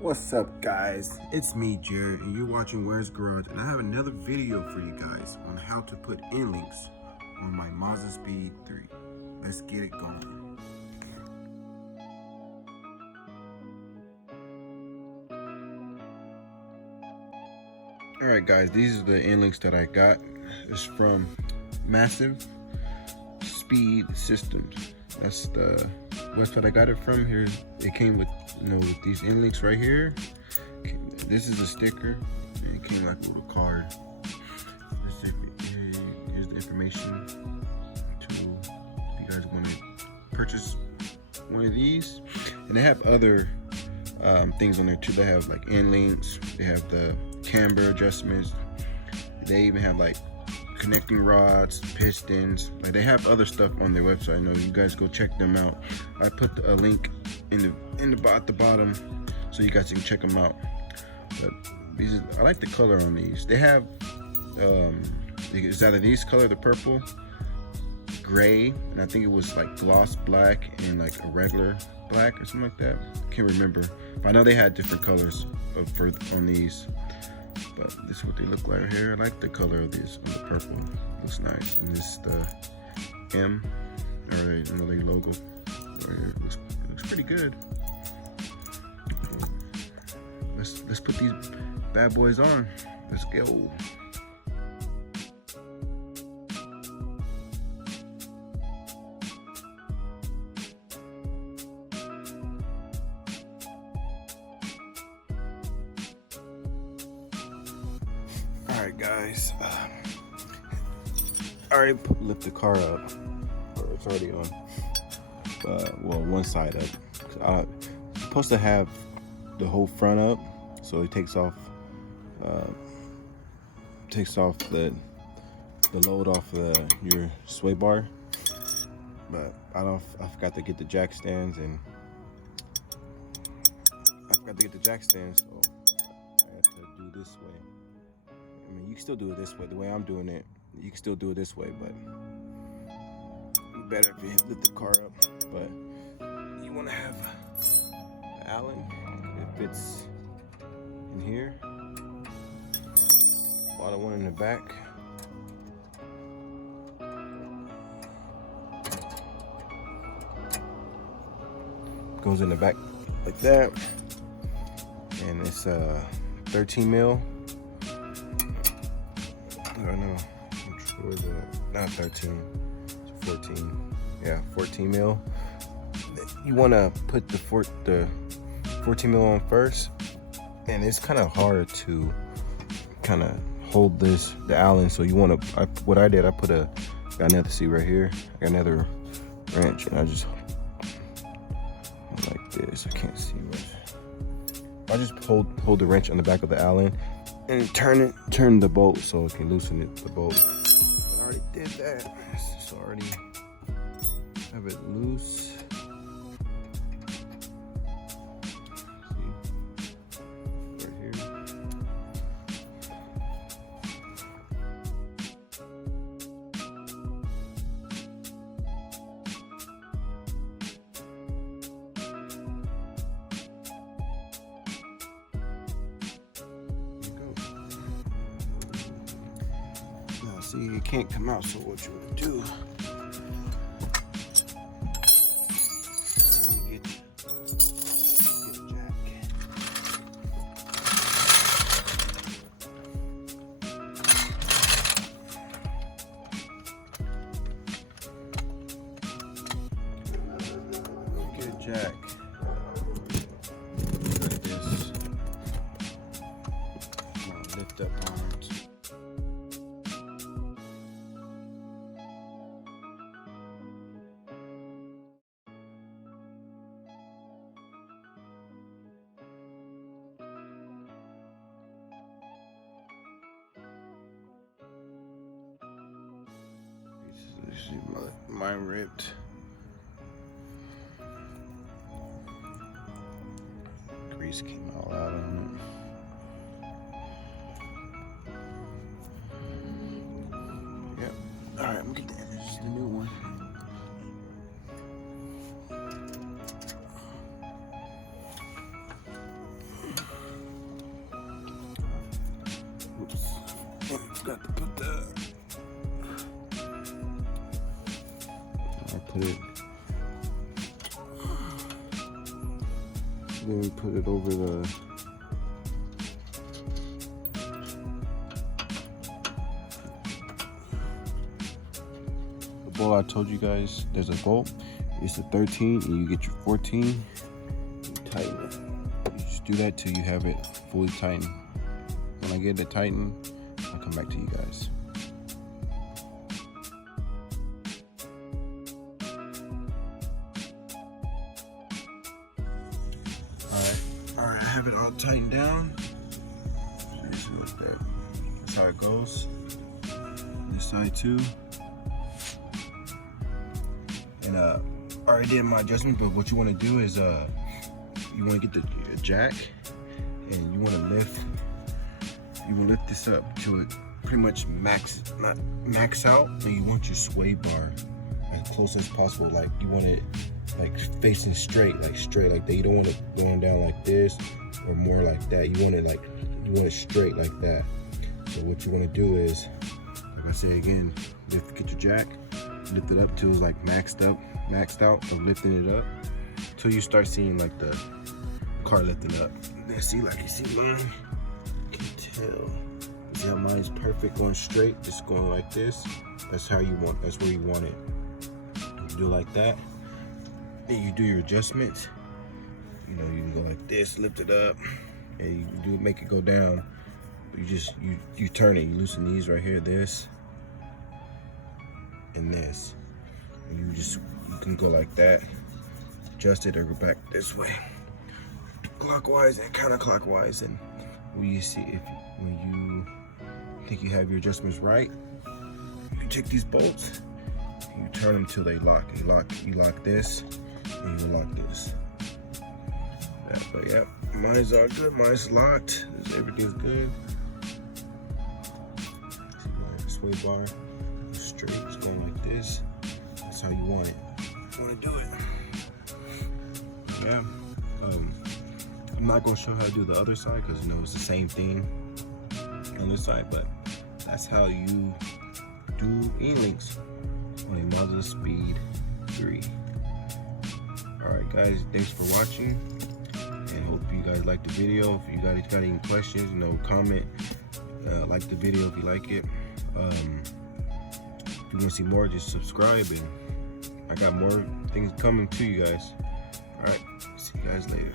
What's up, guys? It's me, Jared, and you're watching Where's Garage, and I have another video for you guys on how to put endlinks on my Mazda Speed 3. Let's get it going. Alright guys, these are the endlinks that I got. It's from Massive Speed Systems. That's the website I got it from. Here it came with with these endlinks right here. This is a sticker, and it came like a little card. Here's the information to if you guys want to purchase one of these. And they have other things on there too. They have like endlinks. They have the camber adjustments. They even have like connecting rods, pistons. Like they have other stuff on their website. I know you guys go check them out. I put a link at the bottom so you guys can check them out. But I like the color on these. They have it's either these color, the purple, gray, and I think it was like gloss black and like a regular black or something like that. Can't remember. But I know they had different colors on these. But this is what they look like here. I like the color of this on the purple. Looks nice. And this is the M or another logo right here. It looks pretty good. Let's put these bad boys on. Let's go. Alright guys, I already lift the car up, or it's already on, well, one side up. I'm supposed to have the whole front up, so it takes off the load off your sway bar, but I forgot to get the jack stands, so I have to do this way. I mean, you can still do it this way. The way I'm doing it, you can still do it this way, but better if you lift the car up. But you want to have the Allen. It fits in here. Bottom one in the back. Goes in the back like that, and it's 13 mil. I don't know. I'm sure it's not 13. It's 14. Yeah, 14 mil. You want to put the 14 mil on first, and it's kind of hard to kind of hold the Allen. So you want to. What I did, got another. See right here. I got another wrench, and I just like this. I can't see much. I just hold the wrench on the back of the Allen and turn the bolt so it can loosen the bolt. I already did that. It's already have it loose. See? Right here. See, it can't come out, so what you would do, get a jack. Get a jack. Like this. Lift up arms. Mine ripped. Grease came all out on it. Yep. Alright, I'm gonna get the new one. Got to put that. I put it. Then we put it over the. Bowl I told you guys, there's a bolt. It's a 13 and you get your 14. You tighten it. You just do that till you have it fully tightened. When I get it tightened, I'll come back to you guys. Alright, I have it all tightened down. That's how it goes. This side too. And I already did my adjustment, but what you want to do is you want to get the jack and you want to lift this up to it pretty much max out, and you want your sway bar as close as possible. Like you want it like facing straight like that. You don't want it going down like this or more like that. You want it straight like that. So what you want to do is, like I say again, get your jack, lift it up till it's like maxed out of lifting it up till you start seeing like the car lifting up. Then see, like you see mine, you can tell. See how mine's perfect, going straight, just going like this. That's where you want it. You do it like that, and you do your adjustments. You know, you can go like this, lift it up, and you make it go down. You turn it, you loosen these right here, this and this. And you can go like that, adjust it, or go back this way, clockwise and counterclockwise. And when you see, when you think you have your adjustments right, you take these bolts, you turn them till they lock. You lock this, and you lock this. Yeah, but yeah, mine's all good. Mine's locked. Everything's good. Sway bar straight, it's going like this. That's how you want it. You want to do it. Yeah. I'm not gonna show how to do the other side because it's the same thing on this side, but that's how you do endlinks on a Mazda Speed 3. Alright guys, thanks for watching, and hope you guys liked the video. If you guys got any questions, comment, like the video if you like it. If you want to see more, just subscribe, and I got more things coming to you guys. Alright, see you guys later.